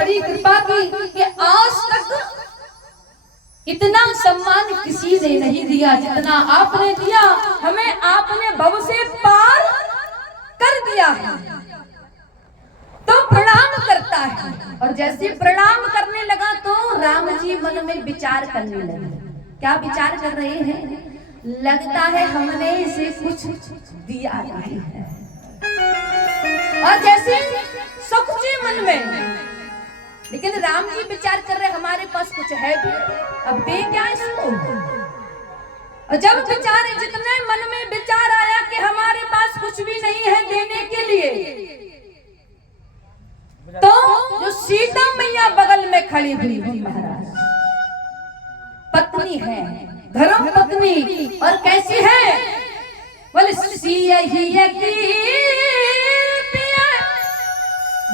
बड़ी कृपा की कि आज तक इतना सम्मान किसी ने नहीं दिया जितना आपने दिया। हमें आपने भव से पार कर दिया है, तो प्रणाम करता है। और जैसे प्रणाम करने लगा तो राम जी मन में विचार करने लगे। क्या विचार कर रहे हैं? लगता है हमने इसे कुछ दिया नहीं है। और जैसे सुख जी मन में, लेकिन राम जी विचार कर रहे हमारे पास कुछ है भी, अब दे क्या इसको। और जब विचार, जितने मन में विचार आया कि हमारे पास कुछ भी नहीं है देने के लिए, तो जो सीता मैया बगल में खड़ी हुई थी महाराज, पत्नी है, धर्म पत्नी, और कैसी है? बोले सिया ही की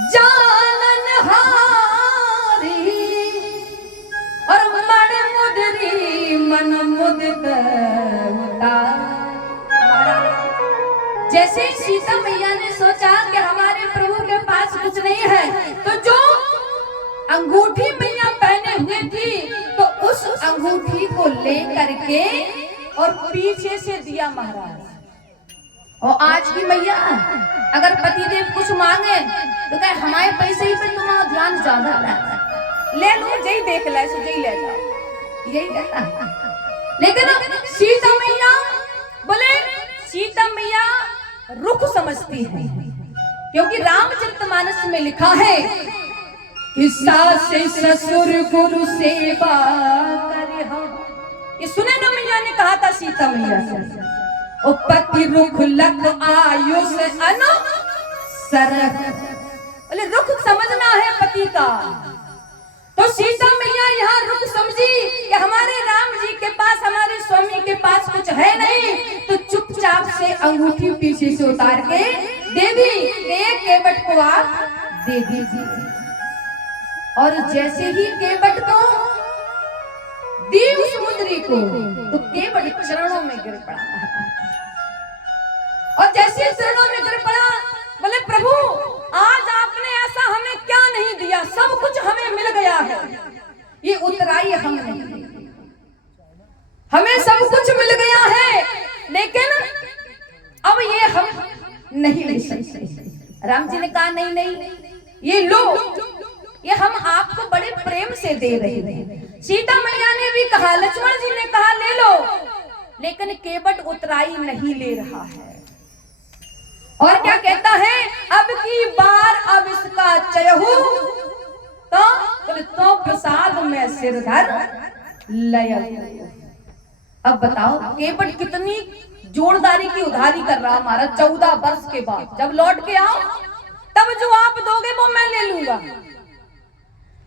जानन हारी और मन मुदरी मन मुदित उतार। जैसे सीता मैया ने सोचा कि हमारे प्रभु के पास कुछ नहीं है, तो जो अंगूठी मैया पहने हुए थी तो उस अंगूठी को ले करके और पीछे से दिया महाराज। और आज की मैया अगर पतिदेव कुछ मांगे तो कहे हमारे पैसे ही पे तुम्हारा ध्यान ज्यादा ले लो, जय देख ले सो जय ले जाओ, यही कहता। लेकिन सीता मैया, बोले सीता मैया रुख समझती है, क्योंकि रामचरितमानस में लिखा है कि सास ससुर गुरु सेवा करे हम। ये सुने ना मैया ने कहा था सीता मैया से, ओ पति रुख लख आयुष अनु सरह। बोले रुख समझना है पति का, तो सीता मैया यहाँ रुख समझी कि हमारे राम जी के पास, हमारे स्वामी के पास कुछ है नहीं, तो चुपचाप से अंगूठी पीछे से उतार के दे दी, एक केवट को आप दे दीजिए। और जैसे ही केवट को दी उस मुद्री को, तो केवट चरणों में गिर पड़ा। और जैसे चरणों में गिर पड़ा, बोले प्रभु आज आपने ऐसा हमें क्या नहीं दिया, सब कुछ हमें मिल गया है, ये उतराई हम नहीं, हमें सब कुछ मिल गया है, लेकिन अब ये हम नहीं ले सकते। राम जी ने कहा नहीं नहीं, ये लो, ये हम आपको बड़े प्रेम से दे रहे हैं। सीता मैया ने भी कहा, लक्ष्मण जी ने कहा ले लो, लेकिन केवट उतराई नहीं ले रहा है। और क्या कहता है, अब की बार अब इसका चयहू, तो प्रसाद में सिर धर लय। अब बताओ केवट कितनी जोरदारी की उधारी कर रहा हमारा। 14 वर्ष के बाद जब लौट के आओ तब जो आप दोगे वो मैं ले लूंगा।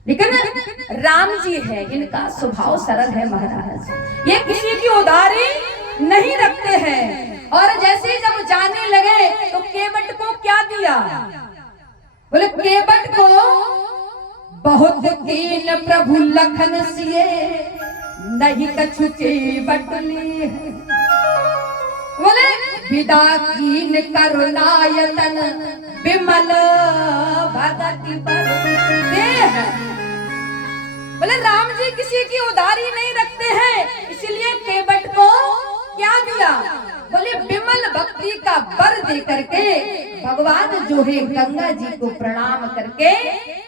लेकिन राम जी है, इनका स्वभाव सरल है महाराज, ये किसी की उधारी नहीं रखते हैं। और जैसे जब जाने लगे तो केवट को क्या दिया? बोले केवट को बहुत कीन प्रभु लखन सिए नहीं कछु केवट ले। बोले विदा कीन करुणायतन विमल भगति देह। बोले राम जी किसी की उधारी नहीं रखते हैं, इसलिए केवट को क्या दिया? बोले विमल भक्ति का वर दे करके भगवान जो है गंगा जी को प्रणाम करके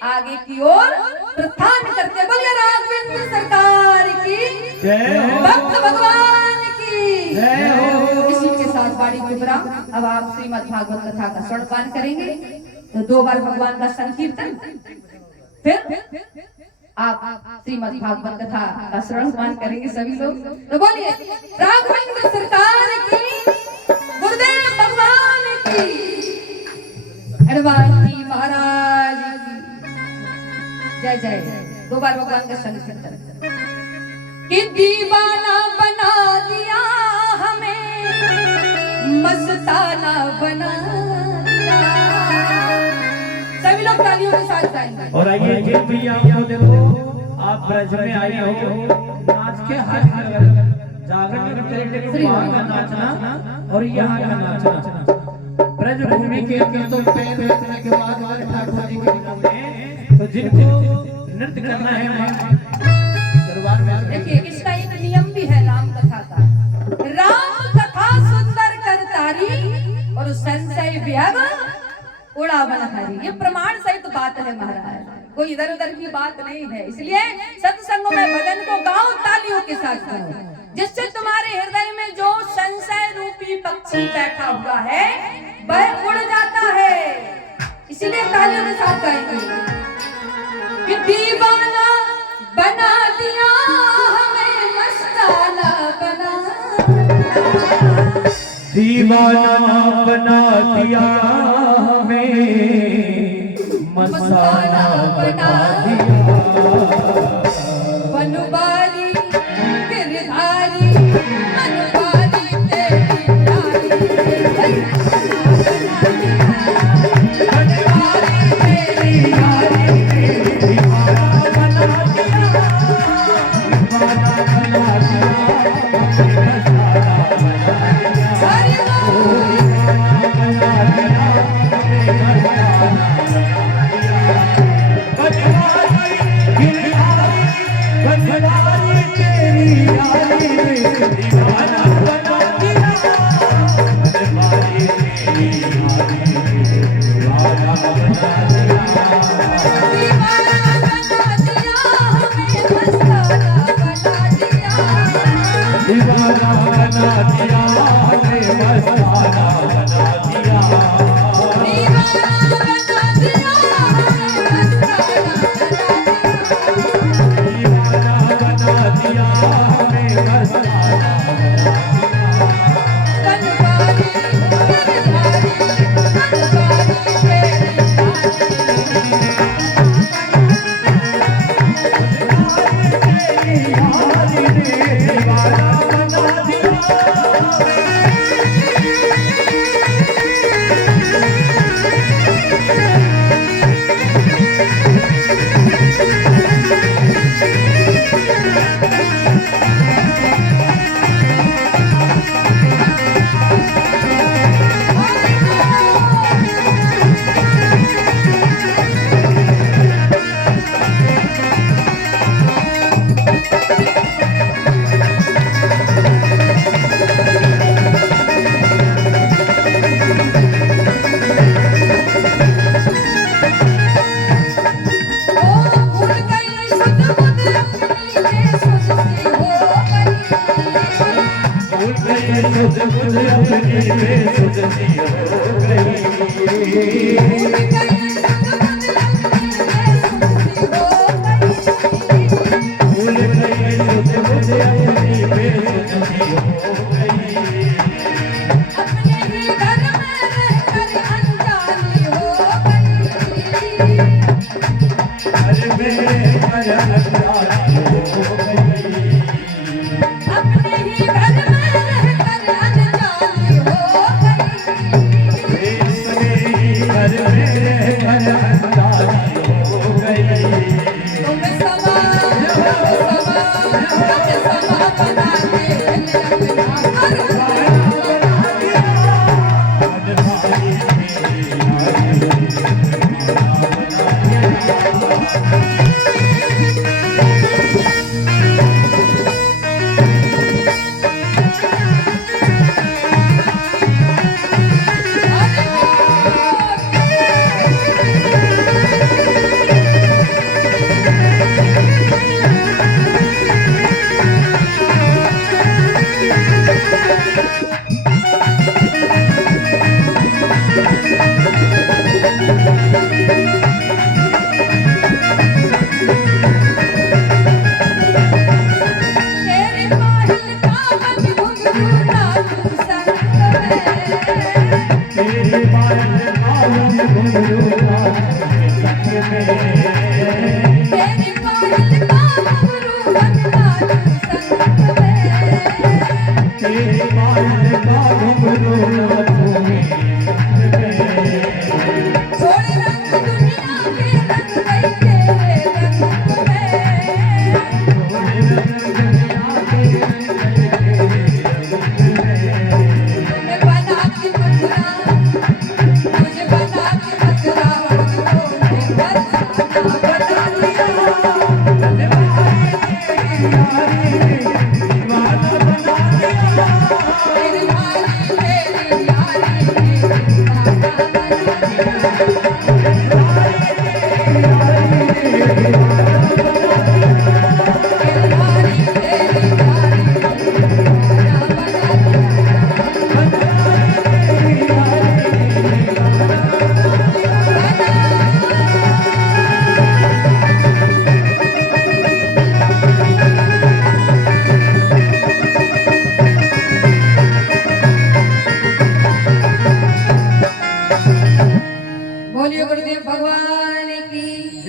आगे की ओर प्रस्थान करते। बोले राघवेंद्र सरकार की जय हो, भक्त भगवान की जय हो। इसी के साथ बाड़ी विवरण अब आप श्रीमद् भागवत कथा का श्रवण करेंगे। तो 2 बार भगवान का संकीर्तन, फिर आप श्रीमद् भागवत कथा का श्रवण करेंगे सभी लोग। तो बोलिए राघवेंद्र सरकार की, गुरुदेव भगवान की, हनुमान जी महाराज की जय जय। 2 बार भगवान का संकीर्तन। कि दीवाना बना दिया हमें, मस्ताना बना दिया। सभी लोग तालियों के साथ गाएंगे। और आइए जिन भैया को देखो आप ब्रज में आए हो, नाच के हाथ जागरण करके वहाँ का नाचना और यहाँ का नाचना। ब्रज भूमि के अंदर तो पैर रखने के बाद ठाकुर जी के दिनों में तो जिनको नृत्य करना है दरबार में, देखिए इसका एक नियम भी है राम कथा का। राम कथा सुंदर कर तारी और संशय व्यग उड़ा बनहारी। ये प्रमाण सहित बात है महाराज, कोई इधर उधर की बात नहीं है। इसलिए सत्संगों में भजन को गाओ, तालियों के साथ गाओ, जिससे तुम्हारे हृदय में जो संशय रूपी पक्षी बैठा हुआ है वह उड़ जाता है। इसीलिए तालियों के साथ गाएंगे। कि दीवाना बना दिया हमें, मस्ताना बना, दीवाना बना दिया हमें, मस्ताना बना दिया। बनवारी गिरधारी, बनवारी तेरी यारी, बनवारी तेरी यारी, दीवाना बना दिया, दीवाना बना दिया, मस्ताना बना दिया। हरि बना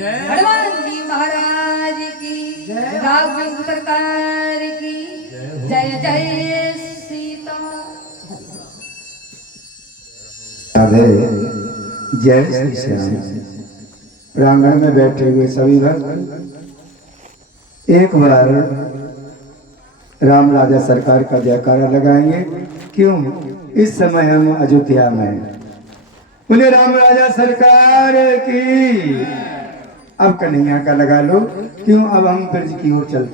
हनुमान जी महाराज की, राघव सरकार की जय जय सीता। राधे जय श्री श्याम। प्रांगण में बैठे हुए सभी भक्त एक बार राम राजा सरकार का जयकारा लगाएंगे। क्यों? इस समय हम अयोध्या में हैं। बोले राम राजा सरकार की। अब कन्हैया का लगा लो। क्यों? अब हम ब्रज की ओर चलते